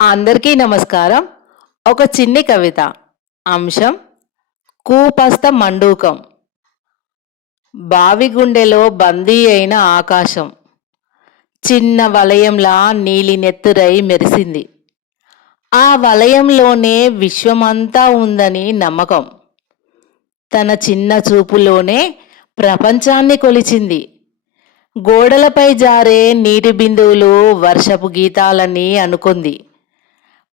అందరికీ నమస్కారం. ఒక చిన్ని కవిత. అంశం కూపస్థ మండూకం. బావిగుండెలో బందీ అయిన ఆకాశం చిన్న వలయంలా నీలి నెత్తురై మెరిసింది. ఆ వలయంలోనే విశ్వమంతా ఉందని నమ్మకం. తన చిన్న చూపులోనే ప్రపంచాన్ని కొలిచింది. గోడలపై జారే నీటి బిందువులు వర్షపు గీతాలని అనుకుంది.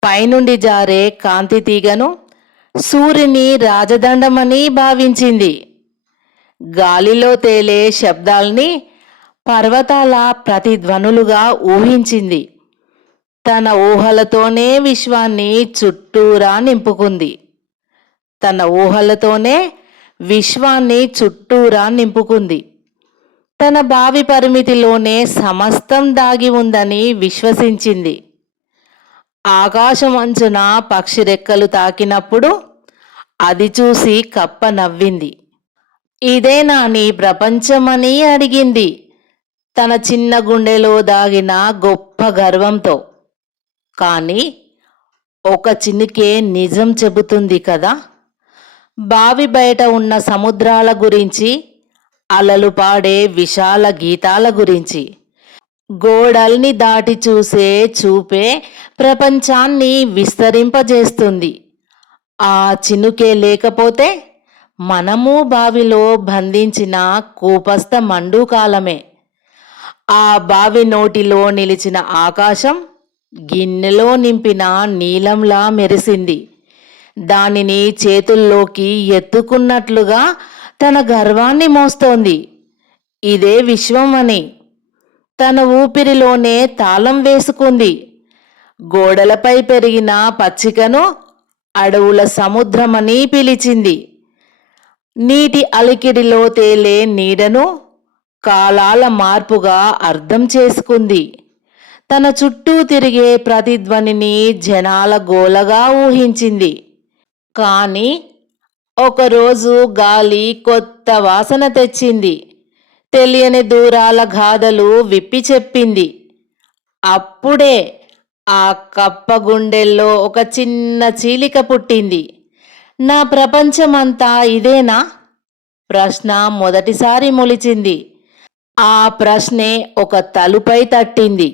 పైనుండి జారే కాంతి తీగను సూర్యుని రాజదండమని భావించింది. గాలిలో తేలే శబ్దాల్ని పర్వతాల ప్రతిధ్వనులుగా ఊహించింది. తన ఊహలతోనే విశ్వాన్ని చుట్టూరా నింపుకుంది. తన ఊహలతోనే విశ్వాన్ని చుట్టూరా నింపుకుంది. తన భావి పరిమితిలోనే సమస్తం దాగి ఉందని విశ్వసించింది. ఆకాశం అంచున పక్షి రెక్కలు తాకినప్పుడు అది చూసి కప్ప నవ్వింది. ఇదేనా నీ ప్రపంచమని అడిగింది తన చిన్న గుండెలో దాగిన గొప్ప గర్వంతో. కానీ ఒక చినుకే నిజం చెబుతుంది కదా. బావి బయట ఉన్న సముద్రాల గురించి, అలలు పాడే విశాల గీతాల గురించి. గోడల్ని దాటి చూసే చూపే ప్రపంచాన్ని విస్తరింపజేస్తుంది. ఆ చినుకే లేకపోతే మనము బావిలో బంధించిన కూపస్థ మండూకాలమే. ఆ బావి నోటిలో నిలిచిన ఆకాశం గిన్నెలో నింపిన నీలంలా మెరిసింది. దానిని చేతుల్లోకి ఎత్తుకున్నట్లుగా తన గర్వాన్ని మోస్తోంది. ఇదే విశ్వం అని తన ఊపిరిలోనే తాళం వేసుకుంది. గోడలపై పెరిగిన పచ్చికను అడవుల సముద్రమని పిలిచింది. నీటి అలికిడిలో తేలే నీడను కాలాల మార్పుగా అర్థం చేసుకుంది. తన చుట్టూ తిరిగే ప్రతిధ్వనిని జనాల గోలగా ఊహించింది. కానీ ఒకరోజు గాలి కొత్త వాసన తెచ్చింది. తెలియని దూరాల గాథలు విప్పి చెప్పింది. అప్పుడే ఆ కప్ప గుండెల్లో ఒక చిన్న చీలిక పుట్టింది. నా ప్రపంచమంతా ఇదేనా? ప్రశ్న మొదటిసారి మొలిచింది. ఆ ప్రశ్నే ఒక తలుపై తట్టింది.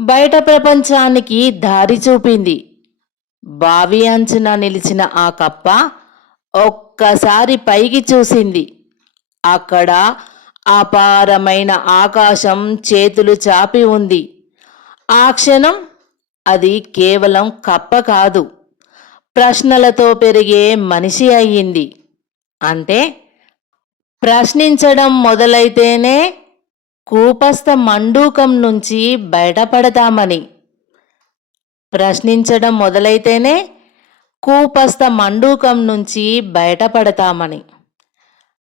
బయట ప్రపంచానికి దారి చూపింది. బావి అంచున నిలిచిన ఆ కప్ప ఒక్కసారి పైకి చూసింది. అక్కడ అపారమైన ఆకాశం చేతులు చాపి ఉంది. ఆ క్షణం అది కేవలం కప్ప కాదు, ప్రశ్నలతో పెరిగే మనిషి అయ్యింది. అంటే ప్రశ్నించడం మొదలైతేనే కూపస్థ మండూకం నుంచి బయటపడతామని. ప్రశ్నించడం మొదలైతేనే కూపస్థ మండూకం నుంచి బయటపడతామని.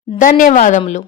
ధన్యవాదములు.